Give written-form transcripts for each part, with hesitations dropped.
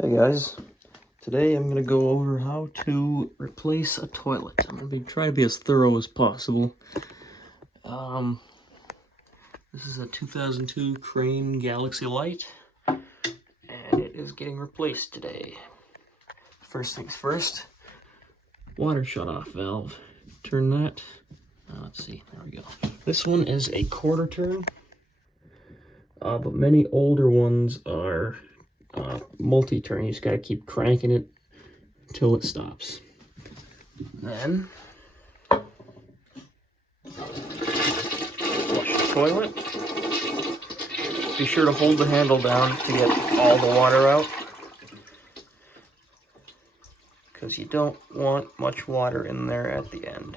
Hey guys, today I'm going to go over how to replace a toilet. I'm going to try to be as thorough as possible. This is a 2002 Crane Galaxy Lite, and it is getting replaced today. First things first, water shut-off valve. Turn that. Let's see, there we go. This one is a quarter turn, but many older ones are multi-turn. You just got to keep cranking it until it stops. Then flush the toilet. Be sure to hold the handle down to get all the water out, because you don't want much water in there at the end.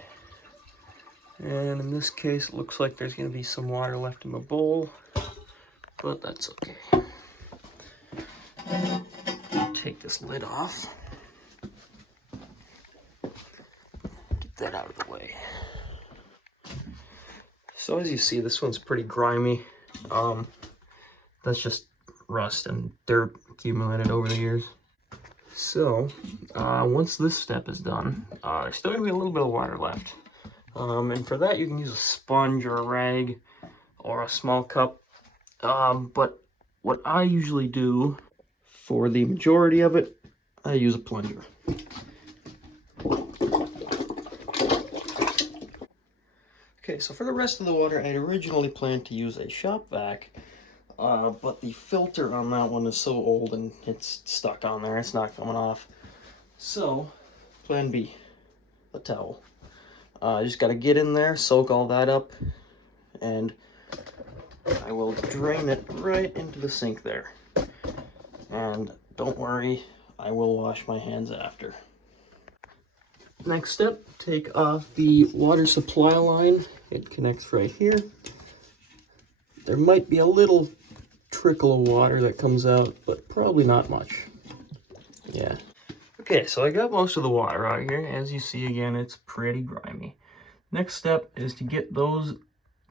And in this case, it looks like there's going to be some water left in the bowl, but that's okay. Take this lid off. Get that out of the way. So as you see, this one's pretty grimy. That's just rust and dirt accumulated over the years. So once this step is done, there's still going to be a little bit of water left. And for that, you can use a sponge or a rag or a small cup. But what I usually do for the majority of it, I use a plunger. Okay, so for the rest of the water, I had originally planned to use a shop vac, but the filter on that one is so old and it's stuck on there. It's not coming off. So, plan B, a towel. You just got to get in there, soak all that up, and I will drain it right into the sink there. And don't worry, I will wash my hands after. Next step, take off the water supply line. It connects right here. There might be a little trickle of water that comes out, but probably not much. Yeah. Okay, so I got most of the water out here. As you see, again, it's pretty grimy. Next step is to get those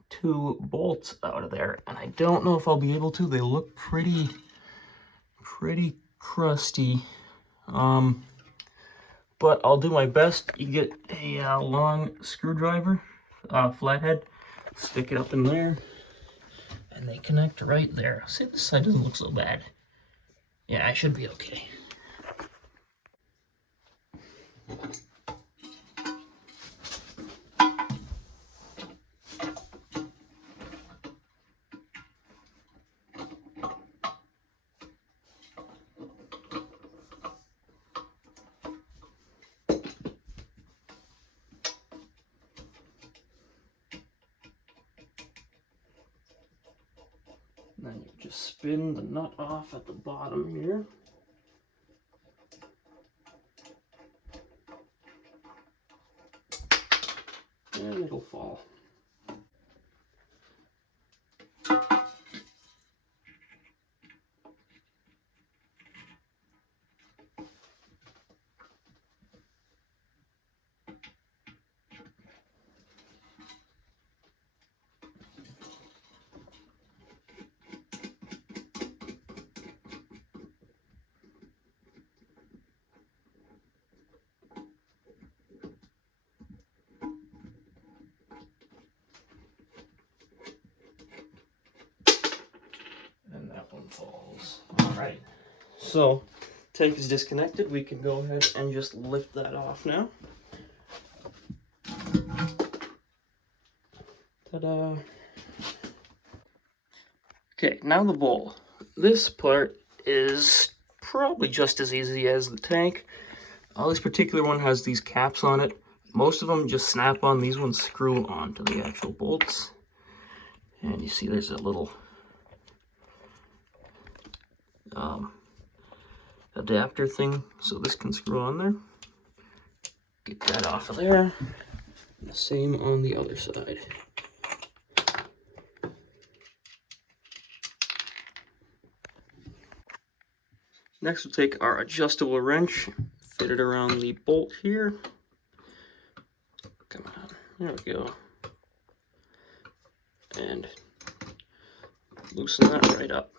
two bolts out of there, and I don't know if I'll be able to. They look pretty crusty, but I'll do my best. You get a long screwdriver, flathead, stick it up in there, and they connect right there. See, this side doesn't look so bad. Yeah, I should be okay. And then you just spin the nut off at the bottom here. And it'll fall. And that one falls. All right. So, tank is disconnected. We can go ahead and just lift that off now. Ta-da. Okay, now the bowl. This part is probably just as easy as the tank. This particular one has these caps on it. Most of them just snap on. These ones screw onto the actual bolts. And you see there's a little adapter thing, so this can screw on there. Get that off of there. The same on the other side. Next, we'll take our adjustable wrench, fit it around the bolt here. Come on, there we go. And loosen that right up.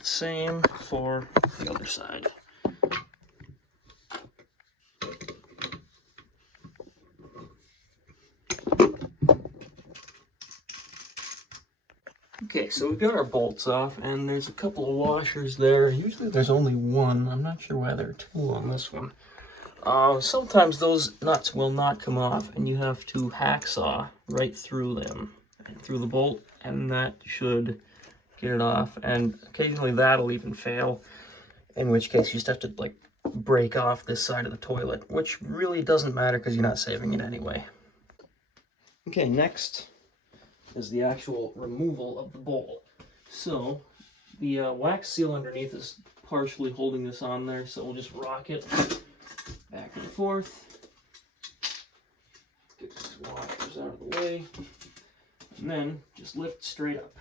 And same for the other side. Okay, so we've got our bolts off, and there's a couple of washers there. Usually there's only one. I'm not sure why there are two on this one. Sometimes those nuts will not come off, and you have to hacksaw right through them, through the bolt, and that should get it off. And occasionally that'll even fail, in which case you just have to like break off this side of the toilet, which really doesn't matter because you're not saving it anyway. Okay, next is the actual removal of the bowl. So the wax seal underneath is partially holding this on there, so we'll just rock it back and forth. Get these washers out of the way, and then just lift straight up.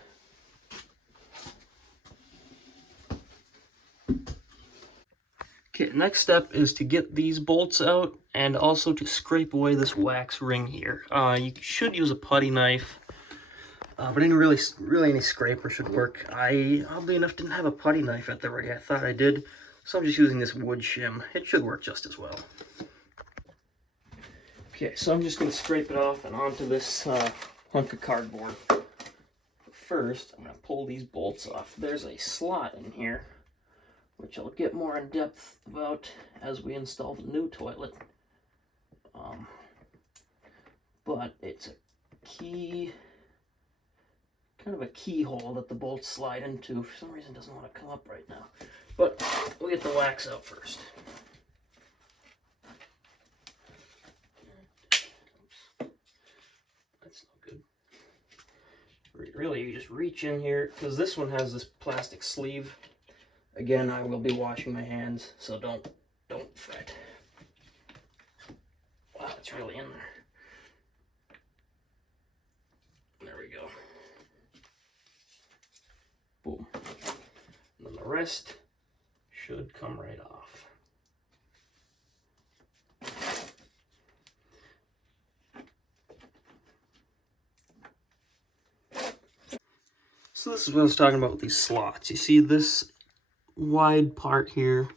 Okay, next step is to get these bolts out and also to scrape away this wax ring here. You should use a putty knife, but any scraper should work. I, oddly enough, didn't have a putty knife at the ready. I thought I did, so I'm just using this wood shim. It should work just as well. Okay, so I'm just going to scrape it off and onto this hunk of cardboard. But first, I'm going to pull these bolts off. There's a slot in here, which I'll get more in depth about as we install the new toilet. But it's a key, kind of a keyhole that the bolts slide into. For some reason it doesn't want to come up right now. But we'll get the wax out first. Oops. That's not good. Really, you just reach in here, because this one has this plastic sleeve. Again, I will be washing my hands, so don't fret. Wow, it's really in there. There we go. Boom. And then the rest should come right off. So this is what I was talking about with these slots. You see this wide part here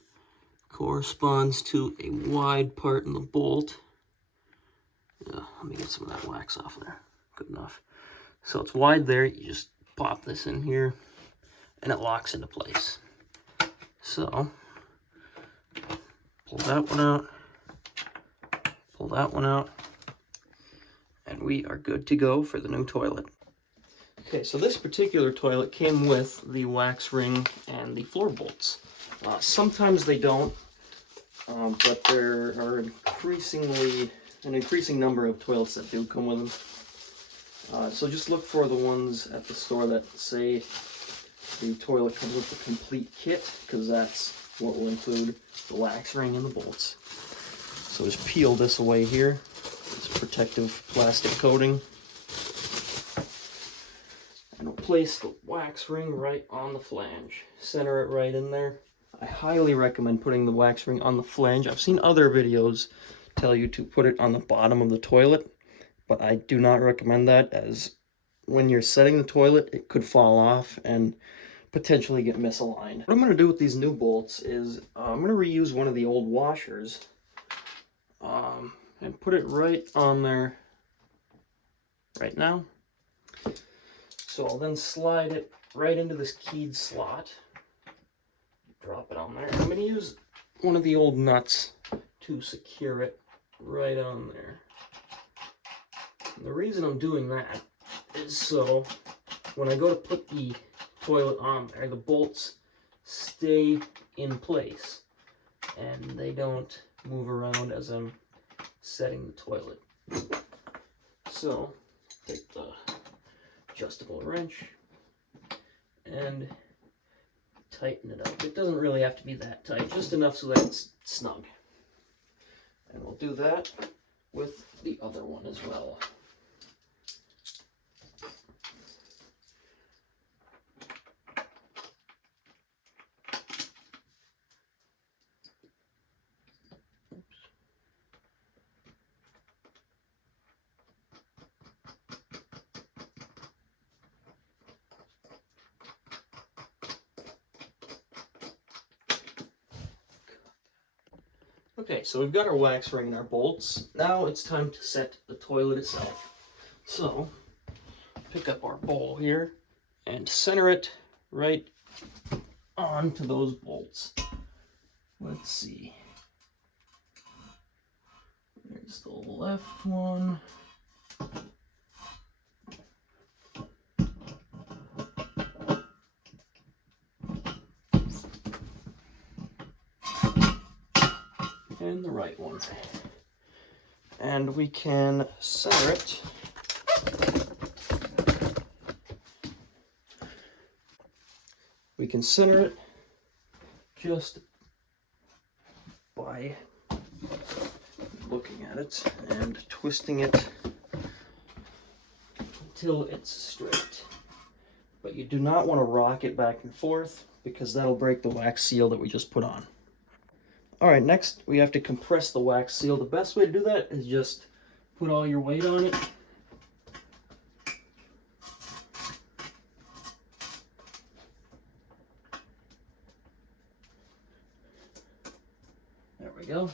corresponds to a wide part in the bolt. Yeah, let me get some of that wax off there. Good enough. So it's wide there. You just pop this in here and it locks into place. So pull that one out, pull that one out, and we are good to go for the new toilet. Okay, so this particular toilet came with the wax ring and the floor bolts. Sometimes they don't, but there are an increasing number of toilets that do come with them. So just look for the ones at the store that say the toilet comes with the complete kit, because that's what will include the wax ring and the bolts. So just peel this away here, this protective plastic coating, and we'll place the wax ring right on the flange. Center it right in there. I highly recommend putting the wax ring on the flange. I've seen other videos tell you to put it on the bottom of the toilet, but I do not recommend that, as when you're setting the toilet, it could fall off and potentially get misaligned. What I'm going to do with these new bolts is I'm going to reuse one of the old washers and put it right on there right now. So I'll then slide it right into this keyed slot. Drop it on there. I'm going to use one of the old nuts to secure it right on there. And the reason I'm doing that is so when I go to put the toilet on there, the bolts stay in place and they don't move around as I'm setting the toilet. So take the adjustable wrench and tighten it up. It doesn't really have to be that tight, just enough so that it's snug. And we'll do that with the other one as well. Okay, so we've got our wax ring and our bolts. Now it's time to set the toilet itself. So, pick up our bowl here and center it right onto those bolts. Let's see. There's the left one. And the right one. And we can center it. We can center it just by looking at it and twisting it until it's straight. But you do not want to rock it back and forth because that'll break the wax seal that we just put on. Alright, next we have to compress the wax seal. The best way to do that is just put all your weight on it. There we go.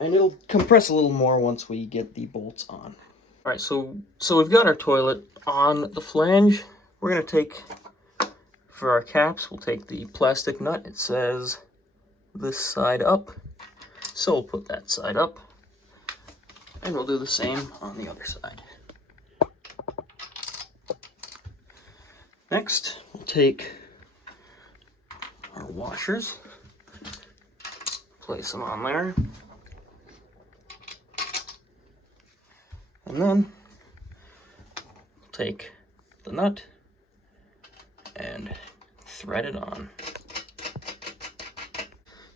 And it'll compress a little more once we get the bolts on. Alright, so we've got our toilet on the flange. We're going to take, for our caps, we'll take the plastic nut. It says this side up. So we'll put that side up. And we'll do the same on the other side. Next, we'll take our washers. Place them on there. And then take the nut and thread it on.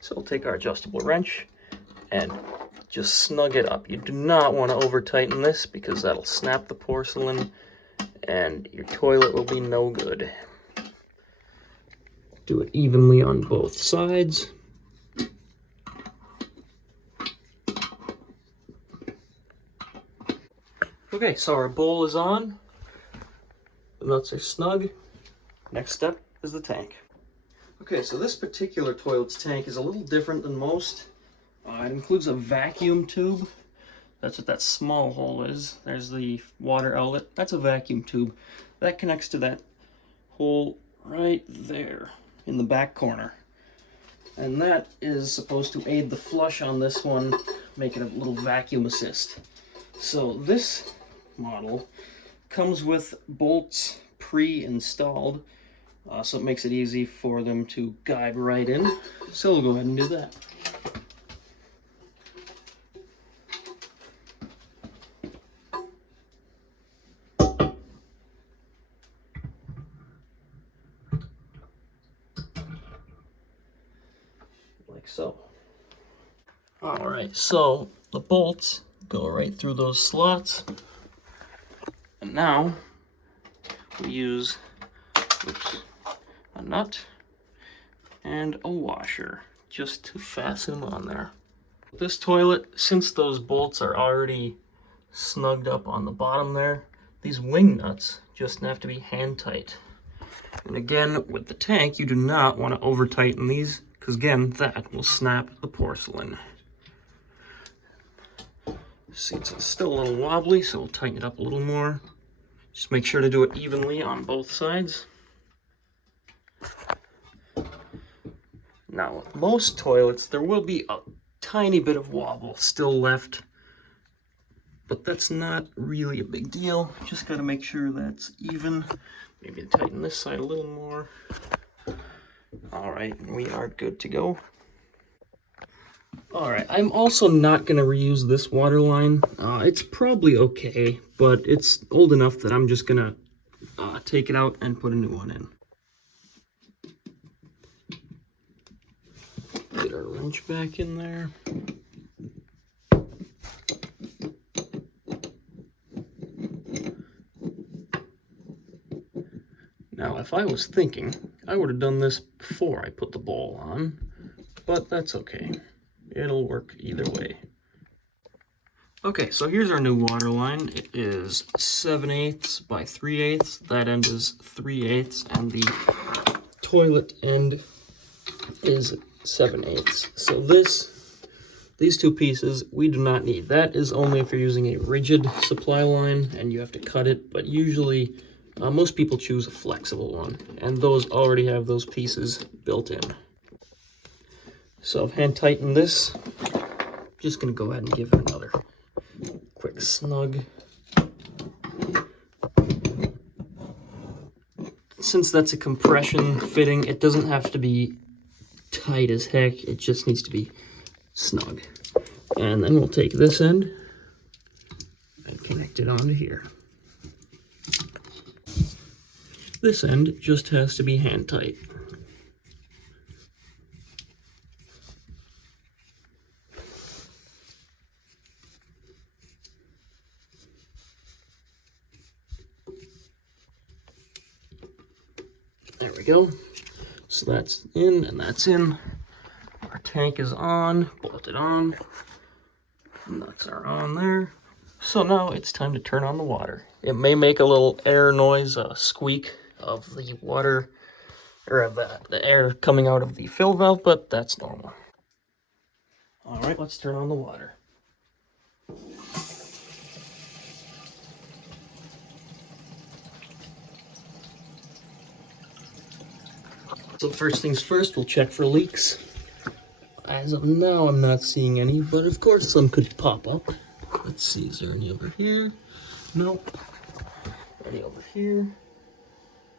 So we'll take our adjustable wrench and just snug it up. You do not want to over tighten this because that'll snap the porcelain and your toilet will be no good. Do it evenly on both sides. Okay, so our bowl is on. The nuts are snug. Next step is the tank. Okay, so this particular toilet's tank is a little different than most. It includes a vacuum tube. That's what that small hole is. There's the water outlet. That's a vacuum tube. That connects to that hole right there in the back corner. And that is supposed to aid the flush on this one, make it a little vacuum assist. So this model comes with bolts pre-installed, so it makes it easy for them to guide right in. So we'll go ahead and do that. Like so. Alright, so the bolts go right through those slots. And now we use a nut and a washer just to fasten them on there. This toilet, since those bolts are already snugged up on the bottom there, these wing nuts just have to be hand tight. And again, with the tank, you do not want to over tighten these because again, that will snap the porcelain. See, it's still a little wobbly, so we'll tighten it up a little more. Just make sure to do it evenly on both sides. Now, with most toilets, there will be a tiny bit of wobble still left, but that's not really a big deal. Just got to make sure that's even. Maybe tighten this side a little more. All right, we are good to go. Alright, I'm also not going to reuse this water line. It's probably okay, but it's old enough that I'm just going to take it out and put a new one in. Get our wrench back in there. Now, if I was thinking, I would have done this before I put the bowl on, but that's okay. It'll work either way. Okay, so here's our new water line. It is 7/8 by 3/8. That end is 3/8, and the toilet end is 7/8. So this These two pieces we do not need. That is only if you're using a rigid supply line and you have to cut it, but usually most people choose a flexible one, and those already have those pieces built in. So I've hand tightened this. Just gonna go ahead and give it another quick snug. Since that's a compression fitting, it doesn't have to be tight as heck, it just needs to be snug. And then we'll take this end and connect it onto here. This end just has to be hand tight. There we go. So that's in and that's in. Our tank is on, bolted on. Nuts are on there. So now it's time to turn on the water. It may make a little air noise, a squeak of the water, or of the air coming out of the fill valve, but that's normal. All right, let's turn on the water. So first things first, we'll check for leaks. As of now, I'm not seeing any, but of course some could pop up. Let's see, is there any over here? Nope. Any over here?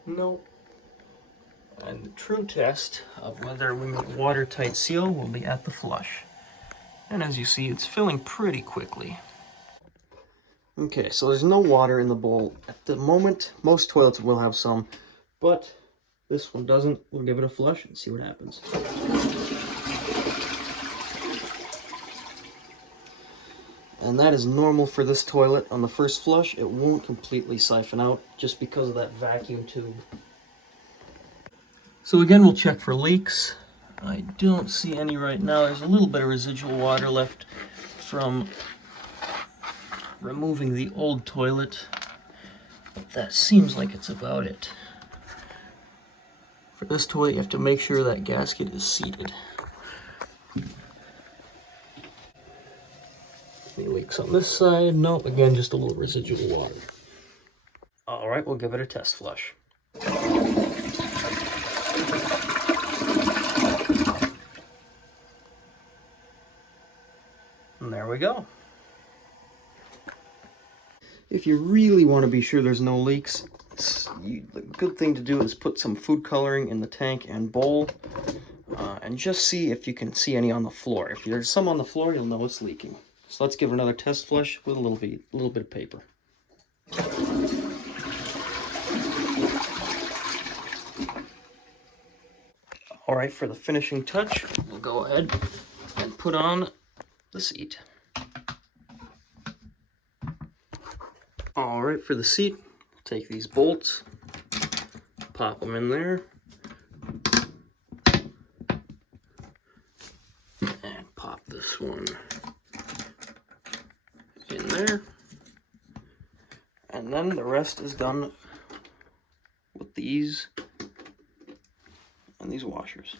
Nope. And the true test of whether we make a watertight seal will be at the flush. And as you see, it's filling pretty quickly. Okay, so there's no water in the bowl at the moment. Most toilets will have some, but this one doesn't. We'll give it a flush and see what happens. And that is normal for this toilet. On the first flush, it won't completely siphon out just because of that vacuum tube. So again, we'll check for leaks. I don't see any right now. There's a little bit of residual water left from removing the old toilet, but that seems like it's about it. For this toilet, you have to make sure that gasket is seated. Any leaks on this side? No, again, just a little residual water. All right, we'll give it a test flush. And there we go. If you really want to be sure there's no leaks, the good thing to do is put some food coloring in the tank and bowl, and just see if you can see any on the floor. If there's some on the floor, you'll know it's leaking. So let's give it another test flush with a little bit of paper. All right, for the finishing touch, we'll go ahead and put on the seat. All right, for the seat, take these bolts, pop them in there, and pop this one in there, and then the rest is done with these and these washers.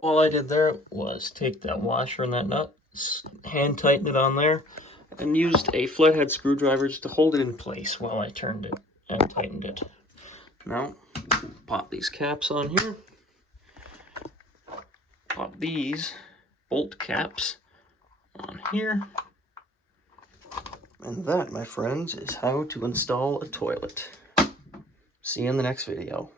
All I did there was take that washer and that nut, hand tighten it on there, and used a flathead screwdriver just to hold it in place while I turned it and tightened it. Now, pop these caps on here, pop these bolt caps on here, and that, my friends, is how to install a toilet. See you in the next video.